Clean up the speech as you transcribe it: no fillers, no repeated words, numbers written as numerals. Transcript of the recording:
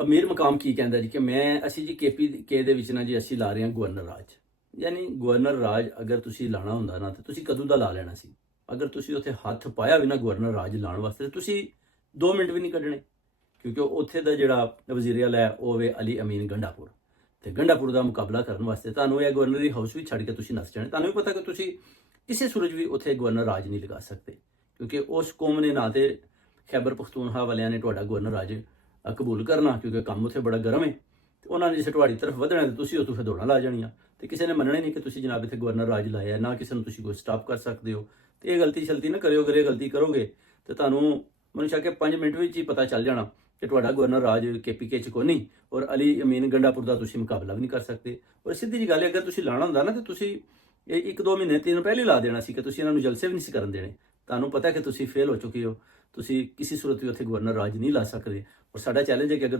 ਅਮੀਰ ਮਕਾਮ ਕੀ ਕਹਿੰਦਾ ਜੀ ਕਿ ਅਸੀਂ ਜੀ KPK ਦੇ ਵਿੱਚ ਨਾ ਜੀ ਅਸੀਂ ਲਾ ਰਹੇ ਹਾਂ ਗਵਰਨਰ ਰਾਜ। ਯਾਨੀ ਗਵਰਨਰ ਰਾਜ ਅਗਰ ਤੁਸੀਂ ਲਾਣਾ ਹੁੰਦਾ ਨਾ ਤੇ ਤੁਸੀਂ ਕਦੋਂ ਦਾ ਲਾ ਲੈਣਾ ਸੀ। ਅਗਰ ਤੁਸੀਂ ਉੱਥੇ ਹੱਥ ਪਾਇਆ ਵੀ ਨਾ ਗਵਰਨਰ ਰਾਜ ਲਾਉਣ ਵਾਸਤੇ ਤੇ ਤੁਸੀਂ 2 ਮਿੰਟ ਵੀ ਨਹੀਂ ਕੱਢਣੇ, ਕਿਉਂਕਿ ਉੱਥੇ ਦਾ ਜਿਹੜਾ ਵਜ਼ੀਰ ਆਲਾ ਹੈ ਉਹ ਵੇ ਅਲੀ ਅਮੀਨ ਗੰਡਾਪੁਰ। ਤੇ ਗੰਡਾਪੁਰ ਦਾ ਮੁਕਾਬਲਾ ਕਰਨ ਵਾਸਤੇ ਤੁਹਾਨੂੰ ਇਹ ਗਵਰਨਰੀ ਹਾਊਸ ਵੀ ਛੱਡ ਕੇ ਤੁਸੀਂ ਨੱਸ ਜਾਣੇ। ਤੁਹਾਨੂੰ ਵੀ ਪਤਾ ਕਿ ਤੁਸੀਂ ਕਿਸੇ ਸੂਰਜ ਵੀ ਉੱਥੇ ਗਵਰਨਰ ਰਾਜ ਨਹੀਂ ਲਗਾ ਸਕਦੇ, ਕਿਉਂਕਿ ਉਸ ਕੌਮ ਨੇ ਨਾ ਤੇ ਖੈਬਰ ਪਖਤੂਨਖਵਾ ਵਾਲਿਆਂ ਨੇ ਤੁਹਾਡਾ ਗਵਰਨਰ ਰਾਜ ਕਬੂਲ ਕਰਨਾ, ਕਿਉਂਕਿ ਕੰਮ ਉੱਥੇ ਬੜਾ ਗਰਮ ਹੈ ਤੇ ਉਹਨਾਂ ਨੇ ਜਿਸੇ ਤੁਹਾਡੀ ਤਰਫ ਵਧਣਾ ਤੇ ਤੁਸੀਂ ਉੱਥੋਂ ਫਿਰ ਦੌੜਾਂ ਲਾ ਜਾਣੀਆਂ ਤੇ ਕਿਸੇ ਨੇ ਮੰਨਣਾ ਹੀ ਨਹੀਂ ਕਿ ਤੁਸੀਂ ਜਨਾਬ ਇੱਥੇ ਗਵਰਨਰ ਰਾਜ ਲਾਇਆ, ਨਾ ਕਿਸੇ ਨੂੰ ਤੁਸੀਂ ਕੋਈ ਸਟਾਪ ਕਰ ਸਕਦੇ ਹੋ। ਤੇ ਇਹ ਗਲਤੀ ਸ਼ਲਤੀ ਨਾ ਕਰਿਓ, ਅਗਰ ਇਹ ਗਲਤੀ ਕਰੋਗੇ ਤੇ ਤੁਹਾਨੂੰ ਮੈਨੂੰ ਸ਼ੱਕ ਹੈ 5 ਮਿੰਟ ਵਿੱਚ ਹੀ ਪਤਾ ਚੱਲ ਜਾਣਾ ਕਿ ਤੁਹਾਡਾ ਗਵਰਨਰ ਰਾਜ KPK 'ਚ ਕੋਈ ਨਹੀਂ ਔਰ ਅਲੀ ਅਮੀਨ ਗੰਡਾਪੁਰ ਦਾ ਤੁਸੀਂ ਮੁਕਾਬਲਾ ਵੀ ਨਹੀਂ ਕਰ ਸਕਦੇ। ਔਰ ਸਿੱਧੀ ਜੀ ਗੱਲ ਹੈ, ਅਗਰ ਤੁਸੀਂ ਲਾਣਾ ਹੁੰਦਾ ਨਾ ਤੇ ਤੁਸੀਂ ਇਹ 1-2 ਮਹੀਨੇ 3 ਪਹਿਲੇ ਲਾ ਦੇਣਾ ਸੀ ਕਿ ਤੁਸੀਂ ਇਹਨਾਂ ਨੂੰ ਜਲਸੇ ਵੀ ਨਹੀਂ ਸੀ ਕਰਨ ਦੇਣੇ। ਤੁਹਾਨੂੰ ਪਤਾ ਕਿ ਤੁਸੀਂ ਫੇਲ ਹੋ ਚੁੱਕੇ ਹੋ, ਤੁਸੀਂ ਕਿਸੇ ਸੂਰਤ ਵੀ ਉੱਥੇ ਗਵਰਨਰ ਰਾਜ ਨਹੀਂ ਲਾ ਸਕਦੇ। ਔਰ ਸਾਡਾ ਚੈਲੰਜ ਹੈ ਕਿ ਅਗਰ